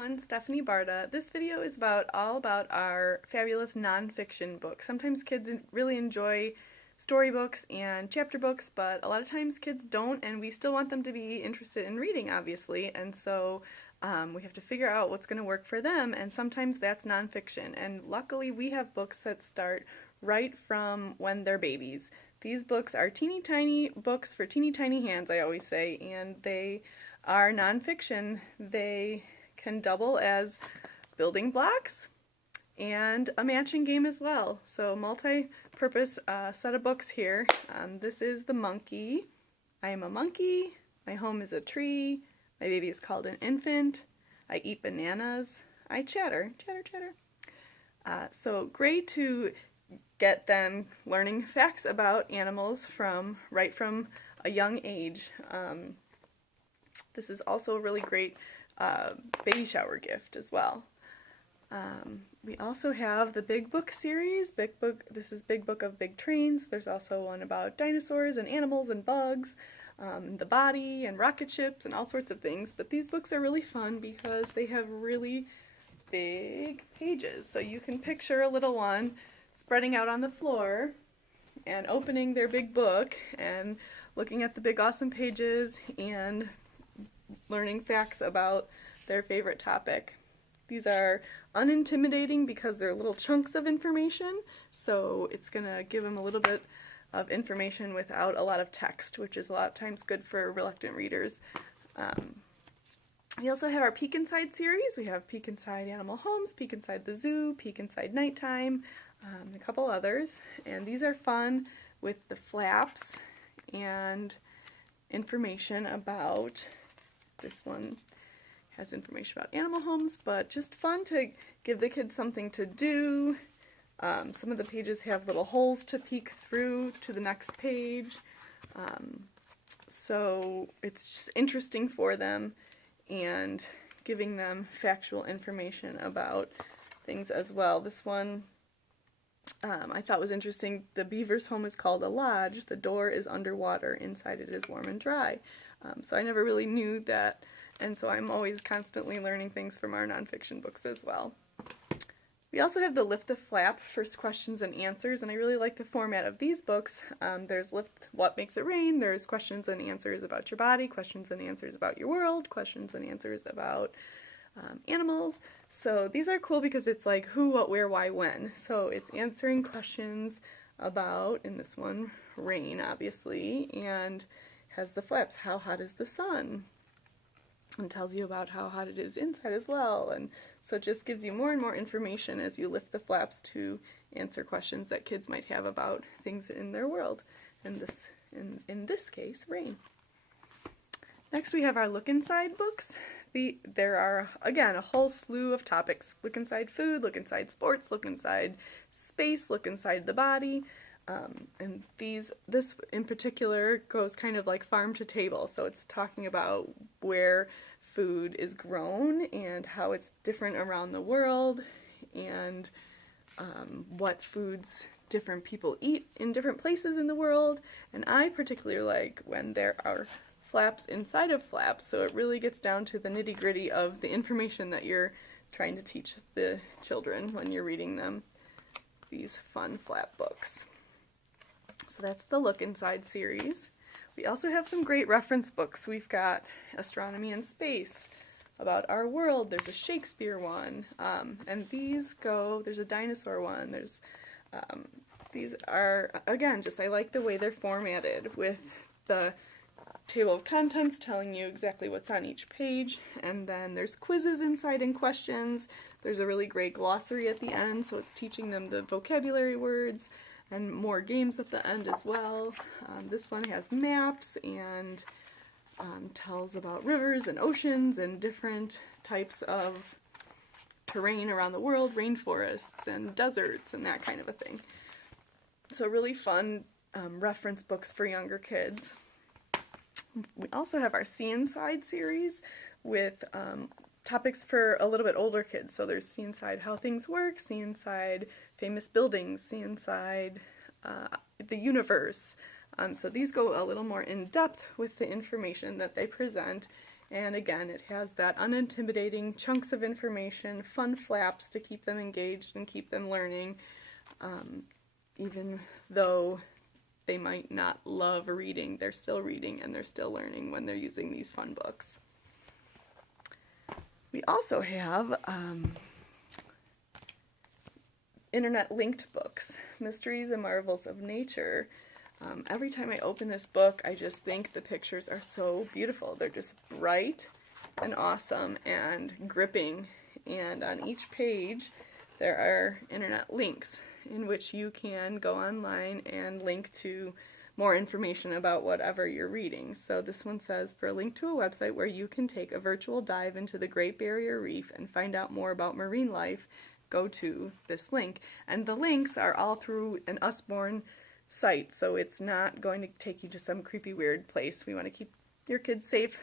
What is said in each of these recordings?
Everyone, Stephanie Barta. This video is all about our fabulous nonfiction books. Sometimes kids really enjoy storybooks and chapter books, but a lot of times kids don't, and we still want them to be interested in reading, obviously, and so we have to figure out what's going to work for them, and sometimes that's nonfiction. And luckily we have books that start right from when they're babies. These books are teeny tiny books for teeny tiny hands, I always say, and they are nonfiction. They can double as building blocks and a matching game as well. So multi-purpose set of books here. This is The Monkey. I am a monkey. My home is a tree. My baby is called an infant. I eat bananas. I chatter, chatter, chatter. So great to get them learning facts about animals right from a young age. This is also a really great baby shower gift as well. We also have the Big Book series. This is Big Book of Big Trains. There's also one about dinosaurs and animals and bugs, the body and rocket ships and all sorts of things. But these books are really fun because they have really big pages. So you can picture a little one spreading out on the floor and opening their big book and looking at the big awesome pages and learning facts about their favorite topic. These are unintimidating because they're little chunks of information, so it's going to give them a little bit of information without a lot of text, which is a lot of times good for reluctant readers. We also have our Peek Inside series. We have Peek Inside Animal Homes, Peek Inside the Zoo, Peek Inside Nighttime, a couple others. And these are fun with the flaps and information about, this one has information about animal homes, but just fun to give the kids something to do. Some of the pages have little holes to peek through to the next page. So it's just interesting for them and giving them factual information about things as well. This one I thought was interesting. The beaver's home is called a lodge. The door is underwater. Inside it is warm and dry. So I never really knew that, and so I'm always constantly learning things from our nonfiction books as well. We also have the Lift the Flap, first questions and answers, and I really like the format of these books. There's Lift What Makes It Rain, there's questions and answers about your body, questions and answers about your world, questions and answers about animals. So these are cool because it's like who, what, where, why, when. So it's answering questions about, in this one, rain, obviously, and has the flaps, how hot is the sun? And tells you about how hot it is inside as well. And so it just gives you more and more information as you lift the flaps to answer questions that kids might have about things in their world, and in this case, rain. Next we have our Look Inside books. There are, again, a whole slew of topics. Look inside food, look inside sports, look inside space, look inside the body. And this in particular goes kind of like farm to table, so it's talking about where food is grown and how it's different around the world, and what foods different people eat in different places in the world. And I particularly like when there are flaps inside of flaps, so it really gets down to the nitty-gritty of the information that you're trying to teach the children when you're reading them these fun flap books. So that's the Look Inside series. We also have some great reference books. We've got Astronomy and Space, about our world. There's a Shakespeare one, and there's a dinosaur one. These are, again, I like the way they're formatted with the table of contents telling you exactly what's on each page, and then there's quizzes inside and questions. There's a really great glossary at the end, so it's teaching them the vocabulary words, and more games at the end as well. This one has maps and tells about rivers and oceans and different types of terrain around the world, rainforests and deserts and that kind of a thing. So really fun reference books for younger kids. We also have our See Inside series with topics for a little bit older kids. So there's See Inside How Things Work, See Inside Famous Buildings, See Inside the Universe. So these go a little more in depth with the information that they present And again, it has that unintimidating chunks of information, fun flaps to keep them engaged and keep them learning, even though they might not love reading, they're still reading and they're still learning when they're using these fun books. We also have internet linked books, Mysteries and Marvels of Nature. Every time I open this book, I just think the pictures are so beautiful. They're just bright and awesome and gripping. And on each page, there are internet links in which you can go online and link to more information about whatever you're reading. So this one says, for a link to a website where you can take a virtual dive into the Great Barrier Reef and find out more about marine life, go to this link. And the links are all through an Usborne site, so it's not going to take you to some creepy weird place. We want to keep your kids safe,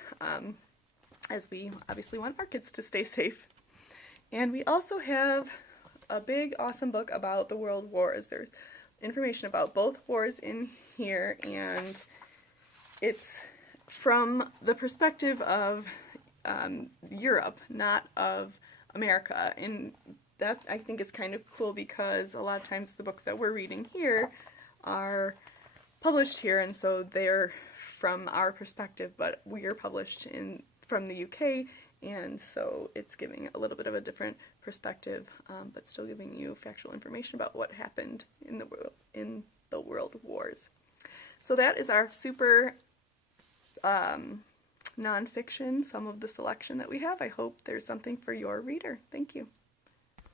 as we obviously want our kids to stay safe. And we also have a big awesome book about the world wars. There's information about both wars in here, and it's from the perspective of Europe, not of America. And that, I think, is kind of cool, because a lot of times the books that we're reading here are published here, and so they're from our perspective, but we are published from the UK, and so it's giving a little bit of a different perspective, but still giving you factual information about what happened in the world wars. So that is our super nonfiction, some of the selection that we have. I hope there's something for your reader. Thank you.